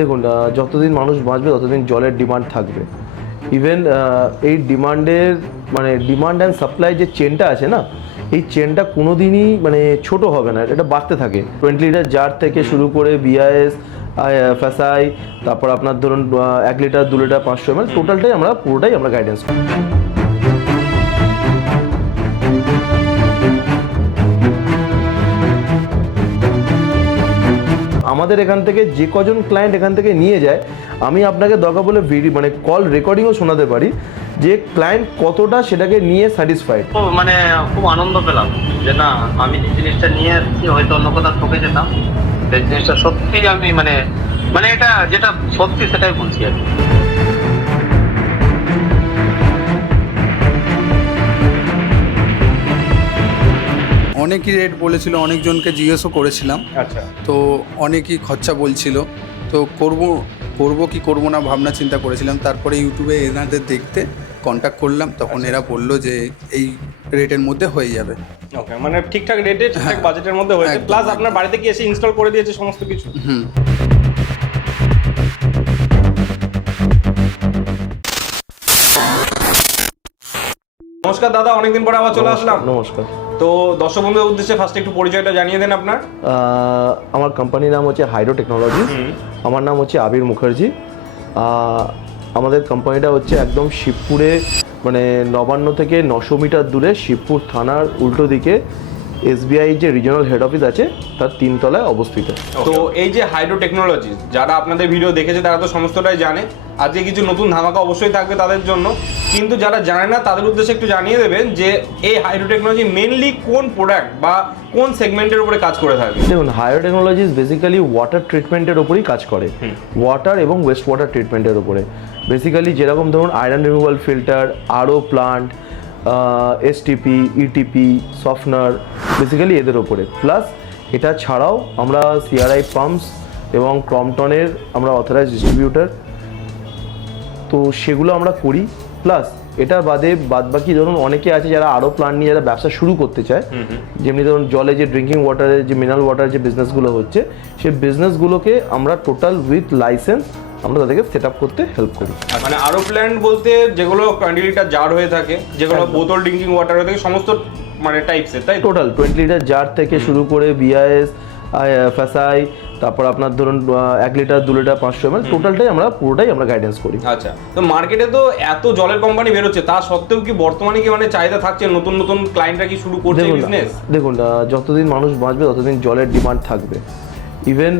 দেখুন, যতদিন মানুষ বাঁচবে ততদিন জলের ডিমান্ড থাকবে। ইভেন এই ডিমান্ডের ডিমান্ড অ্যান্ড সাপ্লাই যে চেনটা আছে না, এই চেনটা কোনো দিনই ছোট হবে না, এটা বাড়তে থাকে। 20 লিটার জার থেকে শুরু করে বিআইএস, ফ্যাসাই, তারপর আপনার ধরুন 1 লিটার, 2 লিটার, 500 ml টোটালটাই পুরোটাই আমরা গাইডেন্স করি। আমাদের এখান থেকে যে কজন ক্লায়েন্ট এখান থেকে নিয়ে যায়, আমি আপনাকে দরকার বলে কল রেকর্ডিংও শোনাতে পারি যে ক্লায়েন্ট কতটা সেটাকে নিয়ে স্যাটিসফাইড। খুব আনন্দ পেলাম যে না, আমি যে জিনিসটা নিয়ে আসছি হয়তো অন্য কোথাও ঠকে যেতাম, সেই জিনিসটা সত্যি আমি এটা যেটা সত্যি সেটাই বলছি আর কি। অনেকই রেট বলেছিল, অনেকজনকে জিজ্ঞেসও করেছিলাম। আচ্ছা, তো অনেকই খরচা বলছিল, তো করব কি করব না ভাবনা চিন্তা করেছিলাম। তারপরে ইউটিউবে এনাদের দেখতে কন্ট্যাক্ট করলাম, তখন এরা বললো যে এই রেটের মধ্যে হয়ে যাবে। ওকে, ঠিকঠাক রেটে ঠিকঠাক বাজেটের মধ্যে হয়েছে, প্লাস আপনার বাড়িতে কি এসে ইনস্টল করে দিয়েছে সমস্ত কিছু। নমস্কার দাদা, অনেকদিন পরে আবার চলে আসলাম। নমস্কার। তো দর্শক বন্ধুদের উদ্দেশ্যে ফার্স্ট একটু পরিচয়টা জানিয়ে দেন আপনার। আমার কোম্পানির নাম হচ্ছে হাইড্রো টেকনোলজিস। আমার নাম হচ্ছে আবির মুখার্জি। আমাদের কোম্পানিটা হচ্ছে একদম শিবপুরে, নবান্ন থেকে 900 মিটার দূরে, শিবপুর থানার উল্টো দিকে এসবিআই যে রিজিওনাল হেড অফিস আছে তার 3 তলায় অবস্থিত। তো এই যে হাইড্রো টেকনোলজিস, যারা আপনাদের ভিডিও দেখেছে তারা তো সমস্তটাই জানে। আজকে কিছু নতুন ধামাকা অবশ্যই থাকবে তাদের জন্য, কিন্তু যারা জানে না তাদের উদ্দেশ্যে একটু জানিয়ে দেবেন যে এই হাইড্রো টেকনোলজি মেনলি কোন প্রোডাক্ট বা কোন সেগমেন্টের উপরে কাজ করে থাকে। দেখুন, হাইড্রো টেকনোলজিস বেসিক্যালি ওয়াটার ট্রিটমেন্টের উপরেই কাজ করে, ওয়াটার এবং ওয়েস্ট ওয়াটার ট্রিটমেন্টের উপরে। বেসিক্যালি যেরকম ধরুন আয়রন রিমুভাল ফিল্টার, আরও plant, STP, ETP, softener, basically এদের ওপরে। প্লাস এটা ছাড়াও আমরা সিআরআই পাম্পস এবং ক্রমটনের আমরা অথরাইজ ডিস্ট্রিবিউটার, তো সেগুলো আমরা করি। প্লাস এটা বাদবাকি ধরুন অনেকে আছে যারা আরও প্ল্যান নিয়ে যারা ব্যবসা শুরু করতে চায়, যেমনি ধরুন জলে যে ড্রিঙ্কিং ওয়াটারের যে মিনারেল ওয়াটারের যে বিজনেসগুলো হচ্ছে, সেই বিজনেসগুলোকে আমরা টোটাল উইথ লাইসেন্স আমরা তাদেরকে সেট আপ করতে হেল্প করি। আরো প্ল্যান্ট বলতে যেগুলো 20 লিটার জার হয়ে থাকে, যেগুলো বোতল ড্রিঙ্কিং ওয়াটার হয়ে থাকে, সমস্ত টাইপসের, তাই টোটাল 20 লিটার জার থেকে শুরু করে বিআইএস, ফ্যাসাই, তারপর আপনার ধরুন 1 লিটার, 2 লিটার, 500 ml টোটালটাই পুরোটাই আমরা গাইডেন্স করি। আচ্ছা, তো মার্কেটে তো এত জলের কোম্পানি বেরোচ্ছে, তা সত্ত্বেও কি বর্তমানে কি চাহিদা থাকছে, নতুন নতুন ক্লায়েন্টরা কি শুরু করছে বিজনেস? দেখুন, যতদিন মানুষ বাঁচবে ততদিন জলের ডিমান্ড থাকবে। ইভেন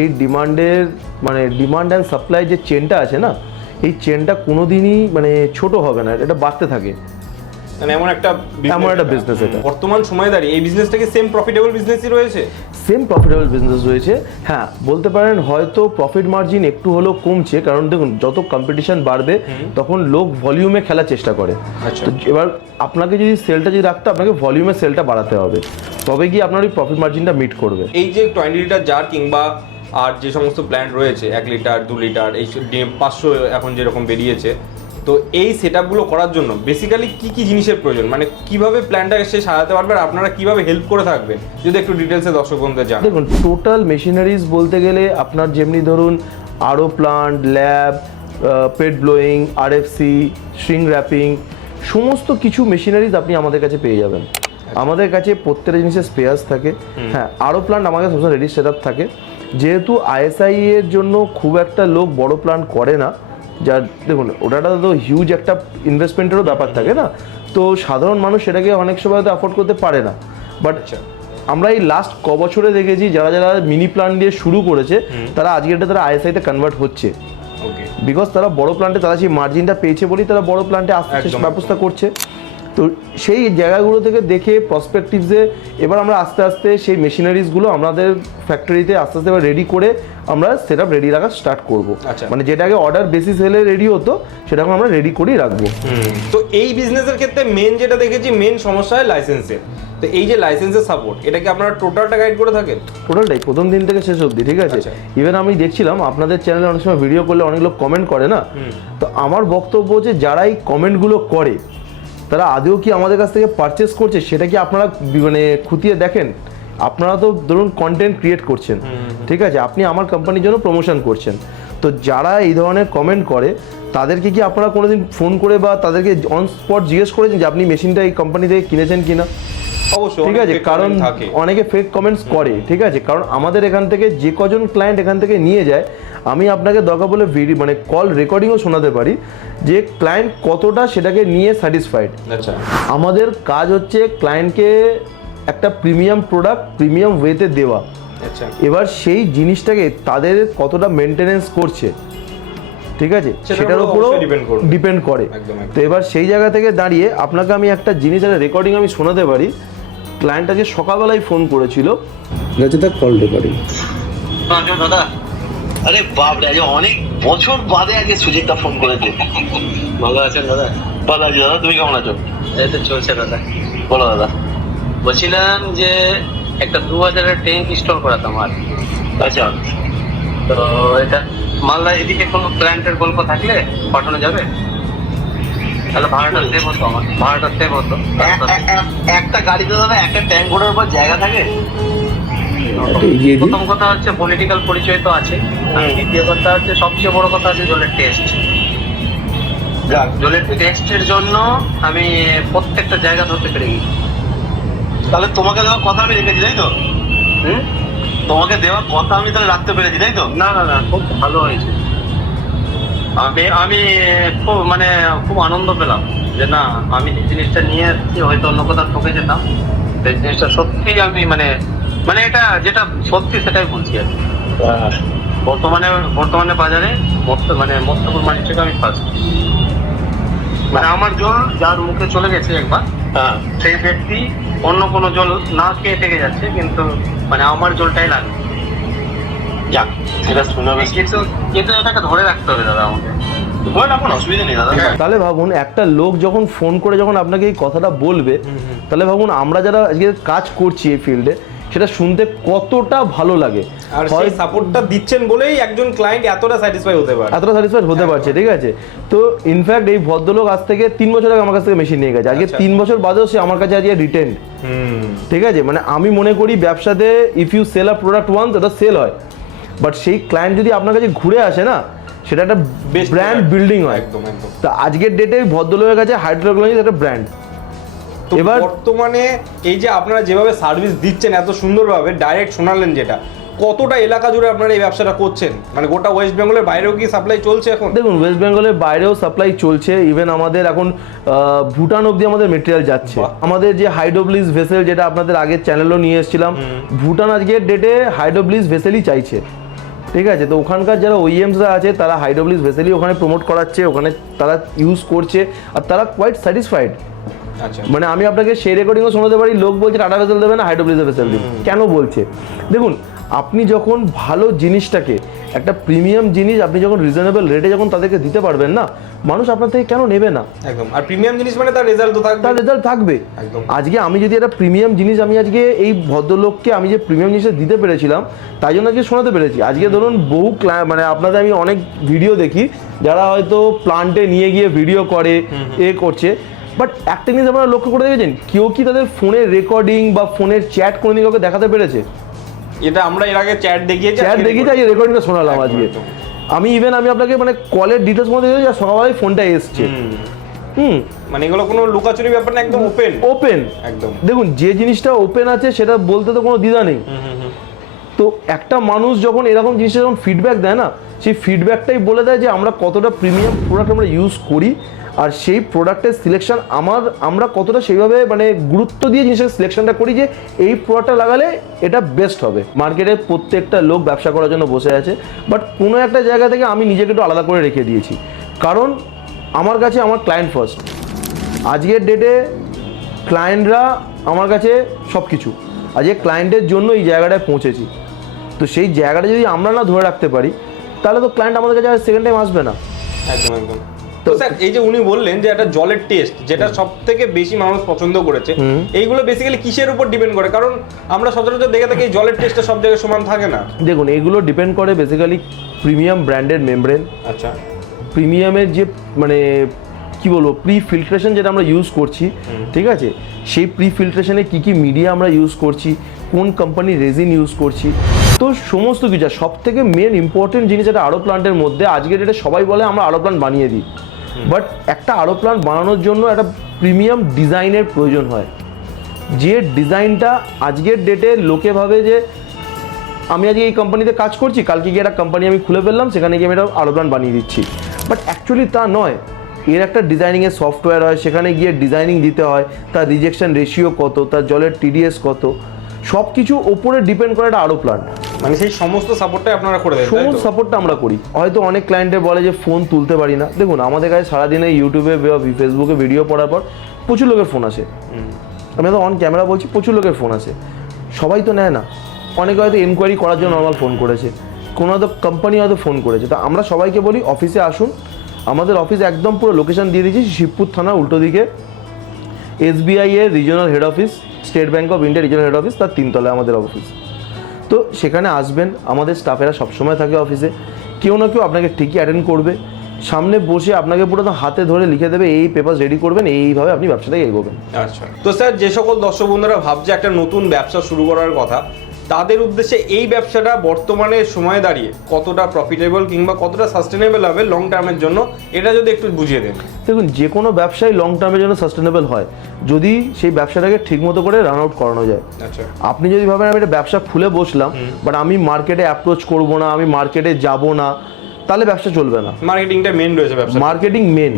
এই ডিমান্ডের ডিমান্ড অ্যান্ড সাপ্লাই যে চেনটা আছে না, এই চেনটা কোনো দিনই ছোট হবে না, এটা বাড়তে থাকে। এমন একটা বিজনেস এটা। বর্তমান সময়ে দাঁড়িয়ে এই বিজনেসটাকে সেম প্রফিটেবল বিজনেসই রয়েছে? সেম প্রফিটেবল বিজনেস রয়েছে, হ্যাঁ বলতে পারেন। হয়তো প্রফিট মার্জিন একটু হলেও কমছে, কারণ দেখুন যত কম্পিটিশন বাড়বে তখন লোক ভলিউমে খেলার চেষ্টা করে। তো এবার আপনাকে যদি সেলটা রাখতে, আপনাকে ভলিউমে সেলটা বাড়াতে হবে, তবে গিয়ে আপনার ওই প্রফিট মার্জিনটা মিট করবে। এই যে 20 লিটার জার কিংবা আর যে সমস্ত প্ল্যান্ট রয়েছে, 1 লিটার, 2 লিটার, এই 500 এখন যেরকম বেরিয়েছে, তো এই সেটআপগুলো করার জন্য বেসিক্যালি কি কি জিনিসের প্রয়োজন, কিভাবে প্ল্যানটাকে সে সাজাতে পারবে, আর আপনারা কিভাবে হেল্প করে থাকবেন, যদি একটু ডিটেলসে দর্শক বন্ধুদের জানান। দেখুন, টোটাল মেশিনারিজ বলতে গেলে আপনার যেমনি ধরুন আরও প্লান্ট, ল্যাব, পেট ব্লোয়িং, আরএফসি, স্ট্রিং র্যাপিং, সমস্ত কিছু মেশিনারিজ আপনি আমাদের কাছে পেয়ে যাবেন। আমাদের কাছে প্রত্যেকটা জিনিসের স্পেয়ার্স থাকে। হ্যাঁ, আরও প্লান্ট আমাদের সবসময় রেডি সেট আপ থাকে, যেহেতু আইএসআই এর জন্য খুব একটা লোক বড় প্লান্ট করে না। যার দেখুন ওটা তো হিউজ একটা ইনভেস্টমেন্টেরও ব্যাপার থাকে না, তো সাধারণ মানুষ সেটাকে অনেক সময় হয়তো অ্যাফোর্ড করতে পারে না। বাট আমরা এই লাস্ট বছরে দেখেছি যারা যারা মিনি প্ল্যান্ট দিয়ে শুরু করেছে তারা আজকের তারা আইএসআইতে কনভার্ট হচ্ছে, বিকজ তারা বড় প্ল্যান্টে তারা সেই মার্জিনটা পেয়েছে বলেই তারা বড় প্ল্যান্টে আসতে ব্যবস্থা করছে। তো সেই জায়গাগুলো থেকে দেখে প্রসপেক্টিভসে এবার আমরা আস্তে আস্তে সেই মেশিনারিজগুলো আমাদের ফ্যাক্টরিতে আস্তে আস্তে এবার রেডি করে আমরা সেট আপ রেডি রাখা স্টার্ট করবো। যেটাকে অর্ডার বেসিস হলে রেডি হতো, সেটা আমরা রেডি করেই রাখবো। তো এই বিজনেসের ক্ষেত্রে মেন যেটা দেখেছি, মেন সমস্যা হয় লাইসেন্সের। তো এই যে লাইসেন্সের সাপোর্ট, এটা কি আপনারা টোটালটা গাইড করে থাকেন? টোটালটাই, প্রথম দিন থেকে শেষ অবধি, ঠিক আছে। ইভেন আমি দেখছিলাম আপনাদের চ্যানেলে অনেক সময় ভিডিও করলে অনেক লোক কমেন্ট করে না, তো আমার বক্তব্য যে যারা এই কমেন্টগুলো করে তারা আদৌ কি আমাদের কাছ থেকে পারচেস করছে সেটা কি আপনারা খতিয়ে দেখেন। আপনারা তো ধরুন কন্টেন্ট ক্রিয়েট করছেন, ঠিক আছে, আপনি আমার কোম্পানির জন্য প্রমোশন করছেন। তো যারা এই ধরনের কমেন্ট করে তাদেরকে কি আপনারা কোনোদিন ফোন করে বা তাদেরকে অন স্পট জিজ্ঞেস করেছেন যে আপনি মেশিনটা এই কোম্পানি থেকে কিনেছেন কিনা? অবশ্যই ঠিক আছে, কারণ থাকে অনেকে ফেক কমেন্টস করে, ঠিক আছে, কারণ আমাদের এখান থেকে যে কজন ক্লায়েন্ট এখান থেকে নিয়ে যায়, আমি আপনাকে দরকার বলে মানে কল রেকর্ডিংও শোনাতে পারি যে ক্লায়েন্ট কতটা সেটাকে নিয়ে স্যাটিসফাইড। আচ্ছা, আমাদের কাজ হচ্ছে ক্লায়েন্টকে একটা প্রিমিয়াম প্রোডাক্ট প্রিমিয়াম ওয়েতে দেওয়া। আচ্ছা, এবার সেই জিনিসটাকে তাদের কতটা মেনটেনেন্স করছে, ঠিক আছে, সেটার উপরও ডিপেন্ড করে। তো এবার সেই জায়গা থেকে দাঁড়িয়ে আপনাকে আমি একটা জিনিস রেকর্ডিং আমি শোনাতে পারি। ক্লায়েন্ট আজকে সকালবেলায় ফোন করেছিল, তার কল রেকর্ডিং। দাদা, আরে বাপরে, আজ অনেক বছর বাদে আজকে সুজিতটা ফোন করেছে। ভালো আছেন দাদা? ভালো আছি দাদা, তুমি কেমন আছো? এই তো চলছে দাদা। বলো দাদা। বলছিলাম যে একটা 2000-এর ট্যাঙ্ক ইনস্টল করাতাম আর। আচ্ছা, তো এটা মালদা এদিকে কোনো ক্লায়েন্টের গল্প থাকলে পাঠানো যাবে? তাহলে ভাড়াটা সেভ হতো, আমার ভাড়াটা সেভ হতো। একটা গাড়িতে দাদা একটা ট্যাঙ্ক ভরার পর জায়গা থাকে? প্রথম কথা হচ্ছে পলিটিক্যাল পরিচয় তো আছে, দ্বিতীয় কথা হচ্ছে সবচেয়ে বড় কথা হচ্ছে জলের টেস্ট। জলের টেস্টের জন্য আমি প্রত্যেকটা জায়গা ধরতে পেরে গেছি। তাহলে তোমাকে দেওয়া কথা আমি রেখেছি, তাই তো? তোমাকে দেওয়া কথা আমি তাহলে রাখতে পেরেছি, তাই তো? না না না, খুব ভালো হয়েছে। আমি খুব আনন্দ পেলাম যে না, আমি যে জিনিসটা নিয়ে এসেছি হয়তো অন্য কোথাও ঠকে যেতাম, সেই জিনিসটা সত্যি আমি মানে এটা যেটা সত্যি সেটাই বলছি আর কি। বর্তমানে বাজারে মস্তপুর মানি থেকে আমি ফার্স্ট। মানে আমার জল যার মুখে চলে গেছে একবার, সেই ব্যক্তি অন্য কোনো জল না খেয়ে থেকে যাচ্ছে, কিন্তু আমার জলটাই লাগে। যাক, সেটা শুনে বেশ। কিন্তু এটাকে ধরে রাখতে হবে দাদা আমাকে। ধরে রাখুন, অসুবিধা নেই দাদা। তাহলে ভাবুন, একটা লোক যখন ফোন করে যখন আপনাকে এই কথাটা বলবে, তাহলে ভাবুন আমরা যারা আজকে কাজ করছি এই ফিল্ডে, সেটা শুনতে কতটা ভালো লাগে। আর সেই সাপোর্টটা দিচ্ছেন বলেই একজন ক্লায়েন্ট এতটা স্যাটিসফাই হতে পারছে, ঠিক আছে। তো ইনফ্যাক্ট এই ভদ্রলোক আজ থেকে 3 বছর আগে আমার কাছ থেকে মেশিন নিয়ে গেছে, আজকে 3 বছর বাদেও সে আমার কাছে আজকে রিটেন্ড। ঠিক আছে, আমি মনে করি ব্যবসাতে if you sell a product once, এটা সেল হয়, বাট সেই ক্লায়েন্ট যদি আপনার কাছে ঘুরে আসে না, সেটা একটা ব্র্যান্ড বিল্ডিং হয়। তো আজকের ডেটে ভদ্রলোকের কাছে হাইড্রোক্লোনিক্স একটা ব্র্যান্ড। এবার বর্তমানে এই যে আপনারা যেভাবে সার্ভিস দিচ্ছেন এত সুন্দরভাবে, ডাইরেক্ট শোনালেন, যেটা কতটা এলাকা জুড়ে আপনারা এই ব্যবসাটা করছেন, গোটা ওয়েস্ট বেঙ্গলের বাইরেও কি সাপ্লাই চলছে এখন? দেখুন, ওয়েস্ট বেঙ্গলের বাইরেও সাপ্লাই চলছে, ইভেন আমাদের এখন ভুটান অব্দি আমাদের মেটেরিয়াল যাচ্ছে। আমাদের যে হাইড্রোব্লিস ভেসেল, যেটা আপনাদের আগের চ্যানেলও নিয়ে এসেছিলাম, ভুটান আজকের ডেটে হাইড্রোব্লিস ভেসেলই চাইছে, ঠিক আছে। তো ওখানকার যারা ওইএমসরা আছে তারা হাইড্রোব্লিস ভেসেলই ওখানে প্রমোট করাচ্ছে, ওখানে তারা ইউজ করছে, আর তারা কোয়াইট স্যাটিসফাইড। আচ্ছা, আমি আপনাকে সেই রেকর্ডিংও শোনাতে পারি, লোক বলছে টাটা ভেসেল দেবে না, হাইড্রোব্লিস ভেসেল দিন। কেন বলছে? দেখুন, আপনি যখন ভালো জিনিসটাকে, একটা প্রিমিয়াম জিনিস আপনি যখন রিজনেবল রেটে যখন তাদেরকে দিতে পারবেন না, মানুষ আপনার থেকে কেন নেবে না? একদম। আর প্রিমিয়াম জিনিস তার রেজাল্ট তো থাকবে, তার রেজাল্ট থাকবে। আজকে আমি যদি একটা প্রিমিয়াম জিনিস, আমি আজকে এই ভদ্রলোককে আমি যে প্রিমিয়াম জিনিসটা দিতে পেরেছিলাম, তাই জন্য আজকে শোনাতে পেরেছি। আজকে ধরুন বহু আপনাদের আমি অনেক ভিডিও দেখি যারা হয়তো প্লান্টে নিয়ে গিয়ে ভিডিও করে, করছে, বাট একটা জিনিস আপনারা লক্ষ্য করে দেখেছেন, কেউ কি তাদের ফোনের রেকর্ডিং বা ফোনের চ্যাট কোনোদিন কাউকে দেখাতে পেরেছে? এটা আমরা এর আগে চ্যাট দেখিয়েছি, আজকে রেকর্ডিংটা শোনালাম। আজকে আমি আপনাকে কলের ডিটেলস মধ্যে দিয়েছি, সকালবেলায় ফোনটা এসছে। এগুলো কোনো লুকাচুরি ব্যাপার না, একদম ওপেন একদম। দেখুন, যে জিনিসটা ওপেন আছে সেটা বলতে তো কোনো দ্বিধা নেই। তো একটা মানুষ যখন এরকম জিনিসটা যখন ফিডব্যাক দেয় না, সেই ফিডব্যাকটাই বলে দেয় যে আমরা কতটা প্রিমিয়াম প্রোডাক্ট আমরা ইউজ করি, আর সেই প্রোডাক্টের সিলেকশন আমরা কতটা সেইভাবে গুরুত্ব দিয়ে জিনিসের সিলেকশনটা করি যে এই প্রোডাক্টটা লাগালে এটা বেস্ট হবে। মার্কেটে প্রত্যেকটা লোক ব্যবসা করার জন্য বসে আছে, বাট কোনো একটা জায়গা থেকে আমি নিজেকে একটু আলাদা করে রেখে দিয়েছি, কারণ আমার কাছে আমার ক্লায়েন্ট ফার্স্ট। আজকের ডেটে ক্লায়েন্টরা আমার কাছে সব কিছু, আজকে ক্লায়েন্টের জন্য এই জায়গাটায় পৌঁছেছি। তো সেই জায়গাটা যদি আমরা না ধরে রাখতে পারি, তাহলে তো ক্লায়েন্ট আমাদের কাছে সেকেন্ড টাইম আসবে না। একদম একদম। তো স্যার, এই যে উনি বললেন যে একটা জলের টেস্ট, যেটা সব থেকে বেশি মানুষ পছন্দ করেছে, এইগুলো বেসিক্যালি কিসের উপর ডিপেন্ড করে? কারণ আমরা সচরাচর দেখে থাকি জলের টেস্টটা সব জায়গায় সমান থাকে না। দেখুন, এইগুলো ডিপেন্ড করে বেসিক্যালি প্রিমিয়াম ব্র্যান্ডের মেমব্রেন। আচ্ছা, প্রিমিয়ামের যে কি বলবো, প্রি ফিল্ট্রেশন যেটা আমরা ইউজ করছি, ঠিক আছে, সেই প্রি ফিল্ট্রেশনে কী কী মিডিয়া আমরা ইউজ করছি, কোন কোম্পানির রেজিন ইউজ করছি, তো সমস্ত কিছু, সব থেকে মেন ইম্পর্টেন্ট জিনিস এটা আরও প্লান্টের মধ্যে, আজকের ডেটে সবাই বলে আমরা আরও প্লান্ট বানিয়ে দিই, বাট একটা আরও প্লান্ট বানানোর জন্য একটা প্রিমিয়াম ডিজাইনের প্রয়োজন হয়, যে ডিজাইনটা আজকের ডেটে লোকে ভাবে যে আমি আজকে এই কোম্পানিতে কাজ করছি, কালকে গিয়ে একটা কোম্পানি আমি খুলে ফেললাম, সেখানে গিয়ে আমি একটা আরও প্লান্ট বানিয়ে দিচ্ছি, বাট অ্যাকচুয়ালি তা নয়। এর একটা ডিজাইনিংয়ের সফটওয়্যার হয়, সেখানে গিয়ে ডিজাইনিং দিতে হয়, তার রিজেকশন রেশিও কত, তার জলের টিডিএস কত, সব কিছু ওপরে ডিপেন্ড করে একটা আরও প্লান্ট। মানে সেই সমস্ত সাপোর্টটাই আপনারা করে দেন, তাই সমস্ত তো? সাপোর্টটা আমরা করি। হয়তো অনেক ক্লায়েন্টে বলে যে ফোন তুলতে পারি না, দেখুন আমাদের কাছে সারাদিনে ইউটিউবে বা ফেসবুকে ভিডিও পড়ার পর প্রচুর লোকের ফোন আসে, আমি তো অন ক্যামেরা বলছি, প্রচুর লোকের ফোন আসে, সবাই তো নেয় না, অনেকে হয়তো এনকোয়ারি করার জন্য নর্মাল ফোন করেছে, কোনো হয়তো কোম্পানি হয়তো ফোন করেছে। তো আমরা সবাইকে বলি অফিসে আসুন, আমাদের অফিস একদম পুরো লোকেশন দিয়ে দিয়েছি, শিবপুর থানা উল্টো দিকে SBI এর regional head office, state bank of India regional head office, তার 3 তলায় আমাদের অফিস। তো সেখানে আসবেন, আমাদের স্টাফেরা সবসময় থাকে অফিসে, কেউ না কেউ আপনাকে ঠিকই অ্যাটেন্ড করবে, সামনে বসে আপনাকে পুরো হাতে ধরে লিখে দেবে এই পেপার রেডি করবেন, এইভাবে আপনি ব্যবসাটাকে এগোবেন। আচ্ছা, তো স্যার যে সকল দর্শক বন্ধুরা ভাবছে একটা নতুন ব্যবসা শুরু করার কথা, তাদের উদ্দেশ্যে এই ব্যবসাটা বর্তমানে সময়ে দাঁড়িয়ে কতটা প্রফিটেবল কিংবা কতটা সাস্টেনেবল হবে লং টার্মের জন্য, এটা যদি একটু বুঝিয়ে দেন। দেখুন, যে কোনো ব্যবসায় লং টার্মের জন্য সাস্টেনেবল হয় যদি সেই ব্যবসাটাকে ঠিকমতো করে রান আউট করানো যায়। আচ্ছা, আপনি যদি ভাবেন আমি একটা ব্যবসা খুলে বসলাম, বাট আমি মার্কেটে অ্যাপ্রোচ করব না, আমি মার্কেটে যাব না, তাহলে ব্যবসা চলবে না। মার্কেটিংটা মেন রয়েছে ব্যবসা, মার্কেটিং মেন,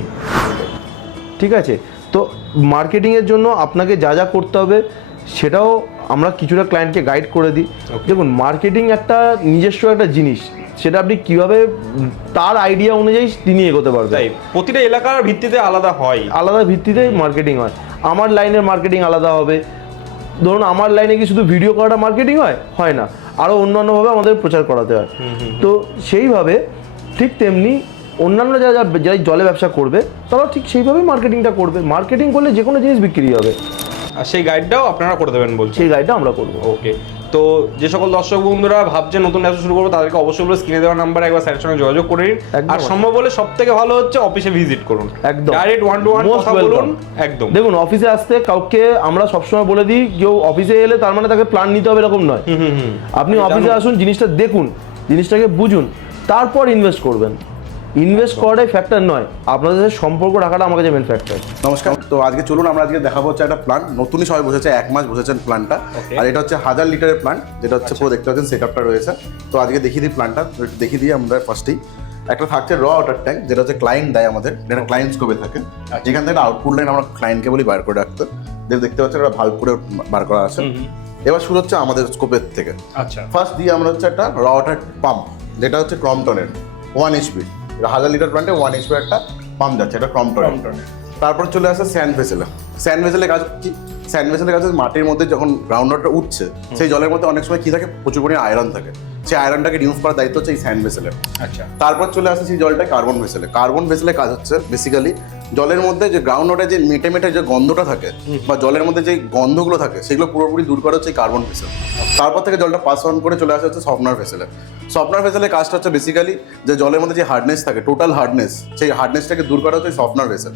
ঠিক আছে? তো মার্কেটিংয়ের জন্য আপনাকে যা যা করতে হবে সেটাও আমরা কিছুটা ক্লায়েন্টকে গাইড করে দিই। দেখুন, মার্কেটিং একটা নিজস্ব একটা জিনিস, সেটা আপনি কীভাবে তার আইডিয়া অনুযায়ী তিনি এগোতে পারবেন। তাই প্রতিটা এলাকার ভিত্তিতে আলাদা হয়, আলাদা ভিত্তিতে মার্কেটিং হয়। আমার লাইনের মার্কেটিং আলাদা হবে, ধরুন আমার লাইনে কি শুধু ভিডিও করাটা মার্কেটিং হয় না, আরও অন্যান্যভাবে আমাদের প্রচার করাতে হয়। তো সেইভাবে ঠিক তেমনি অন্যান্য যারা জলে ব্যবসা করবে তারাও ঠিক সেইভাবেই মার্কেটিংটা করবে। মার্কেটিং করলে যে কোনো জিনিস বিক্রি হবে, আর সেই গাইডটাও আপনারা করে দেবেন বলছি। সেই গাইডটা আমরা করবো। ওকে, তো যে সকল দর্শক বন্ধুরা ভাবছে নতুন ব্যবসা শুরু করবো, তাদেরকে অবশ্যই বলে স্ক্রিনে দেওয়া নাম্বারে একবার স্যারের সঙ্গে যোগাযোগ করে নিন, একদম। আর সম্ভব হলে সব থেকে ভালো হচ্ছে অফিসে ভিজিট করুন, একদম ডাইরেক্ট 1-to-1 Most কথা বলুন। welcome। একদম, দেখুন, অফিসে আসতে কাউকে আমরা সবসময় বলে দিই, কেউ অফিসে এলে তার মানে তাকে প্ল্যান নিতে হবে এরকম নয়। আপনি অফিসে আসুন, জিনিসটা দেখুন, জিনিসটাকে বুঝুন, তারপর ইনভেস্ট করবেন। ইনভেস্ট করাটাই ফ্যাক্টর নয়, আপনাদের সাথে সম্পর্ক রাখাটা আমার কাছে মেন ফ্যাক্টর। নমস্কার, তো আজকে চলুন আমরা আজকে দেখাবো হচ্ছে একটা প্ল্যান্ট, নতুনই সবাই বসেছে, 1 মাস বসেছেন প্ল্যান্টটা, আর এটা হচ্ছে 1000 লিটারের প্ল্যান্ট, যেটা হচ্ছে পুরো দেখতে পাচ্ছেন সেটআপটা রয়েছে। তো আজকে দেখিয়ে দিই প্ল্যান্টটা, দেখিয়ে দিই আমরা ফার্স্টেই। একটা থাকছে র ওয়াটার ট্যাঙ্ক, যেটা হচ্ছে ক্লায়েন্ট দেয় আমাদের, যেটা ক্লায়েন্ট স্কোপে থাকে, যেখান থেকে আউটপুট লাইন আমরা ক্লায়েন্টকে বলি বার করে রাখতে, দেখতে পাচ্ছেন একটা ভাল্ব করে বার করা আছে। এবার শুরু হচ্ছে আমাদের স্কোপের থেকে। আচ্ছা, ফার্স্ট দিয়ে আমরা হচ্ছে একটা র ওয়াটার পাম্প, যেটা হচ্ছে ক্রমটনের 1 HP, 1000 লিটার প্ল্যান্টে 1 HP একটা পাম্প যাচ্ছে, এটা ক্রমটনের। তারপর চলে আসে স্যান্ড ভেসেলে। স্যান্ড ভেসেলের কাজ কি? স্যান্ড ভেসেলের কাজ মাটির মধ্যে যখন গ্রাউন্ড ওয়াটার উঠছে, সেই জলের মধ্যে অনেক সময় কি থাকে, প্রচুর পরিমাণে আয়রন থাকে, সেই আয়রনটাকে রিমুভ করার দায়িত্ব হচ্ছে এই স্যান্ড ভেসেলের। আচ্ছা, তারপর চলে আসে সেই জলটা কার্বন ভেসেলে। কার্বন ভেসেলের কাজ হচ্ছে বেসিক্যালি জলের মধ্যে যে গ্রাউন্ড ওয়াটারে যে মেটে মেটে যে গন্ধটা থাকে বা জলের মধ্যে যে গন্ধগুলো থাকে, সেগুলো পুরোপুরি দূর করা হচ্ছে এই কার্বন ভেসেল। তারপর থেকে জলটা পাস অন করে চলে আসে হচ্ছে সফটনার ভেসেলে। সফটনার ভেসেলের কাজটা হচ্ছে বেসিক্যালি যে জলের মধ্যে যে হার্ডনেস থাকে, টোটাল হার্ডনেস, সেই হার্ডনেসটাকে দূর করা হচ্ছে সফটনার ভেসেল।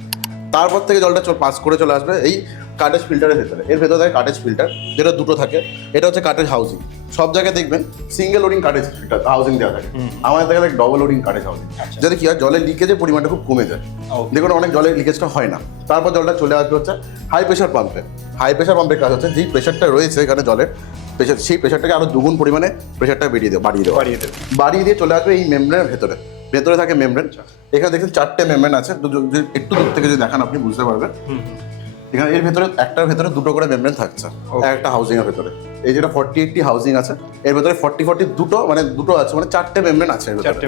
তারপর থেকে জলটা পাস করে চলে আসবে এই কাটেজ ফিল্টারের ভেতরে। এর ভেতরে থাকে কাটেজ ফিল্টার, যেটা দুটো থাকে। এটা হচ্ছে কাটেজ হাউজিং। সব জায়গায় দেখবেন সিঙ্গেল লোডিং কাটেজ ফিল্টার হাউজিং দেওয়া থাকে, আমাদের দেখা যায় ডবল লোডিং কাটেজ হাউজিং, যাতে কি হয় জলের লিকেজের পরিমাণটা খুব কমে যায়। দেখুন অনেক জলের লিকেজটা হয় না। তারপর জলটা চলে আসবে হচ্ছে হাই প্রেশার পাম্পে। হাই প্রেশার পাম্পের কাজ হচ্ছে যেই প্রেশারটা রয়েছে এখানে জলের প্রেশার, সেই প্রেশারটাকে আরো দুগুণ পরিমাণে প্রেশারটা বাড়িয়ে দিয়ে চলে আসবে এই মেমব্রেনের ভেতরে। ভেতরে থাকে মেমব্রেন। এখানে দেখছেন 4টে মেমব্রেন আছে, একটু দূর থেকে যদি দেখান আপনি বুঝতে পারবেন। এখানে এর ভেতরে একটার ভেতরে দুটো করে মেমব্রেন থাকছে একটা হাউজিং এর ভেতরে। এই যেটা 48টি হাউজিং আছে, এর ভেতরে 40 দুটো মানে দুটো আছে, মানে 4টে মেমব্রেন আছে এর ভেতরে।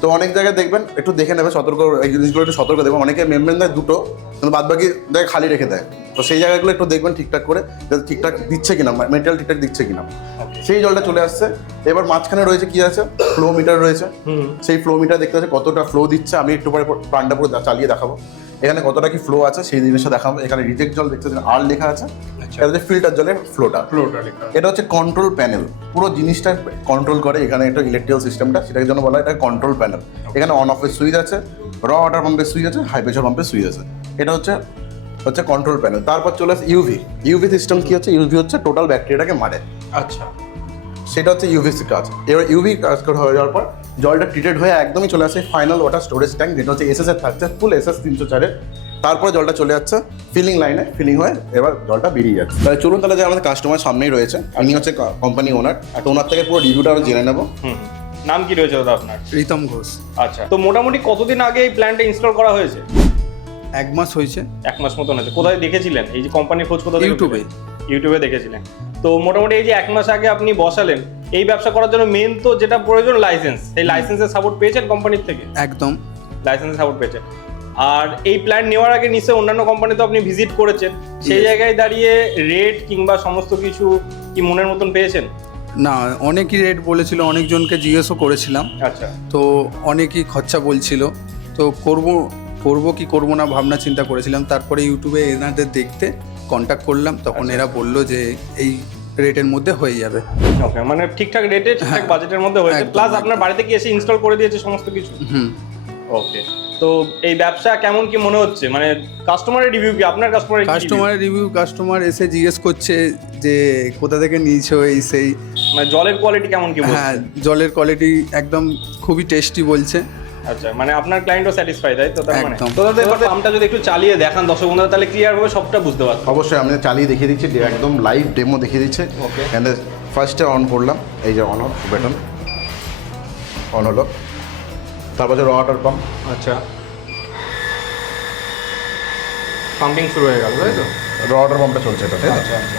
তো অনেক জায়গায় দেখবেন, একটু দেখে নেবে, সতর্ক, এই জিনিসগুলো একটু সতর্ক দেখবেন। অনেকে মেমব্রেন দেয় দুটো, কিন্তু বাদ বাকি জায়গায় খালি রেখে দেয়। তো সেই জায়গাগুলো একটু দেখবেন ঠিকঠাক করে, ঠিকঠাক দিচ্ছে কিনা, মেটেরিয়াল ঠিকঠাক দিচ্ছে কিনা। সেই জলটা চলে আসছে। এবার মাঝখানে রয়েছে কি আছে, ফ্লো মিটার রয়েছে। সেই ফ্লো মিটার দেখতে আছে কতটা ফ্লো দিচ্ছে। আমি একটু পরে প্ল্যানটা পুরো চালিয়ে দেখাবো এখানে কতটা কি ফ্লো আছে, সেই জিনিসটা দেখাবো। এখানে রিজেক্ট জল দেখতে পাচ্ছেন আর লেখা আছে, এটা হচ্ছে ফিল্টার জলের ফ্লোটা। এটা হচ্ছে কন্ট্রোল প্যানেল, পুরো জিনিসটা কন্ট্রোল করে। এখানে একটা ইলেকট্রিক্যাল সিস্টেমটা, সেটার জন্য বলা হয় এটা কন্ট্রোল প্যানেল। এখানে অন অফের সুইচ আছে, র ওয়াটার পাম্পের সুইচ আছে, হাই প্রেশার পাম্পের সুইচ আছে। এটা হচ্ছে কন্ট্রোল প্যানেল। তারপর চলে আসে ইউভি সিস্টেম। কি হচ্ছে ইউভি? হচ্ছে টোটাল ব্যাকটেরিয়াটাকে মারে। আচ্ছা, সেটা হচ্ছে ইউভিসি কাজ। এবার ইউভি কাজ করা হয়ে যাওয়ার পর জলটা ট্রিটেড হয়ে একদমই চলে আসে ফাইনাল ওয়াটার স্টোরেজ ট্যাঙ্ক, যেটা হচ্ছে এসএস এর থাকছে, ফুল এসএস 304-এর। তারপরে জলটা চলে যাচ্ছে ফিলিং লাইনে, ফিলিং হয়ে এবার জলটা বেরিয়ে যাচ্ছে। তাহলে চলুন, তাহলে যে আমাদের কাস্টমার সামনেই রয়েছে, আমি হচ্ছে কোম্পানি ওনার, তো ওনার থেকে পুরো রিভিউটা আমরা জেনে নেবো। নাম কি রয়েছে দাদা আপনার? প্রীতম ঘোষ। আচ্ছা, তো মোটামুটি কতদিন আগে এই প্ল্যানটা ইনস্টল করা হয়েছে? 1 মাস হয়েছে। 1 মাস মতন হয়েছে। কোথায় দেখেছিলেন এই যে কোম্পানির খোঁজ? কোথায়? ইউটিউবে। ইউটিউবে দেখেছিলেন। তো মোটামুটি এই যে 1 মাস আগে আপনি বসালেন, এই ব্যবসা করার জন্য মেন তো যেটা প্রয়োজন লাইসেন্স, এই লাইসেন্সের সাপোর্ট পেয়েছেন কোম্পানির থেকে? একদম লাইসেন্সের সাপোর্ট পেয়েছেন। আর এই প্ল্যান নেওয়ার আগে নিশ্চয়ই অন্যান্য কোম্পানি তো আপনি ভিজিট করেছেন, সেই জায়গায় দাঁড়িয়ে রেট কিংবা সমস্ত কিছু কি মনের মতন পেয়েছেন? না, অনেকই রেট বলেছিল, অনেকজনকে জিজ্ঞেসও করেছিলাম। আচ্ছা, তো অনেকই খরচা বলছিল, তো করব কি করব না ভাবনা চিন্তা করেছিলাম। তারপরে ইউটিউবে এনাদের দেখতে কন্ট্যাক্ট করলাম, তখন এরা বললো যে এই রেটের মধ্যে হয়ে যাবে। ওকে, মানে ঠিকঠাক রেটে ঠিকঠাক বাজেটের মধ্যে হয়েছে, একদম, প্লাস একদম। আপনার বাড়িতে কি এসে ইনস্টল করে দিয়েছে সমস্ত কিছু? ওকে, তো এই ব্যবসা কেমন কি মনে হচ্ছে? মানে কাস্টমারের রিভিউ কি, আপনার কাস্টমারের রিভিউ, কাস্টমার এসে জিজ্ঞেস করছে যে কোথা থেকে নিয়েছো এই সেই। মানে জলের কোয়ালিটি কেমন কি বলছে? হ্যাঁ, জলের কোয়ালিটি একদম খুবই টেস্টি বলছে। আচ্ছা, মানে আপনার ক্লায়েন্টও স্যাটিসফাই, তাই তো? তার মানে একদম। তো দাদা এবার পাম্পটা যদি একটু চালিয়ে দেখান দর্শক বন্ধুরা, তাহলে ক্লিয়ার ভাবে সবটা বুঝতে পারবে। অবশ্যই আমি চালিয়ে দেখিয়ে দিচ্ছি, একদম লাইভ ডেমো দেখিয়ে দিচ্ছে। Okay. এখানে ফার্স্টে অন করলাম, এই যে অন অফ বাটন অন হলো, তারপর যে ওয়াটার পাম্প, আচ্ছা, পাম্পিং শুরু হয়ে গেল, তাই তো? ওয়াটার পাম্পটা চলছে এটাতে। আচ্ছা আচ্ছা,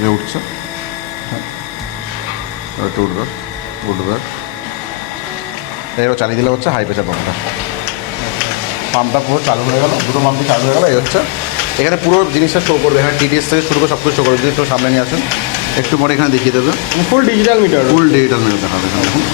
যে উঠছে, হ্যাঁ একটু উঠবে, এবার চালিয়ে দিলে হচ্ছে হাই প্রেশার পাম্পটা পুরো চালু হয়ে গেল, দুটো পাম্পটি চালু হয়ে গেল। এই হচ্ছে এখানে পুরো জিনিসটা শো করবে, এখানে টিডিএস থেকে শুরু করে সব কিছু শো করবে। যদি একটু সামনে নিয়ে আসেন, একটু পরে এখানে দেখিয়ে দেবে full digital meter. Full digital meter দেখাবে এখানে দেখুন।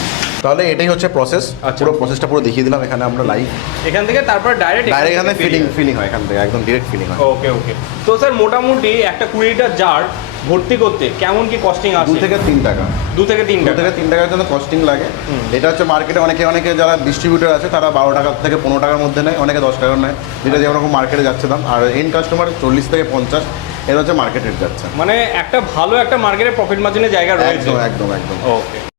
তাহলে এটাই হচ্ছে প্রসেস, আচ্ছা। পুরো প্রসেসটা পুরো দেখিয়ে দিলাম এখানে আমরা লাইভ। এখান থেকে তারপর ডাইরেক্ট এখানে ফিলিং হয়, এখান থেকে একদম ডিরেক্ট ফিলিং হয়। ওকে ওকে, তো স্যার মোটামুটি একটা 20 লিটার জার ভর্তি করতে কেমন কি কস্টিং 2 আসে? থেকে 3 টাকা। 2 থেকে 3 টাকা। 2 থেকে 3 টাকার জন্য কস্টিং লাগে। এটা হচ্ছে মার্কেটে অনেকে যারা ডিস্ট্রিবিউটর আছে তারা 12 টাকা থেকে 15 টাকার মধ্যে নেয়, অনেকে 10 টাকা নেয়, যেটা যেরকম মার্কেটে যাচ্ছে দাম। আর এন্ড কাস্টমার 40 থেকে 50 এটা হচ্ছে মার্কেটের যাচ্ছে। মানে একটা ভালো একটা মার্কেটে প্রফিট মার্জিনের জায়গা রয়েছে। একদম। ওকে।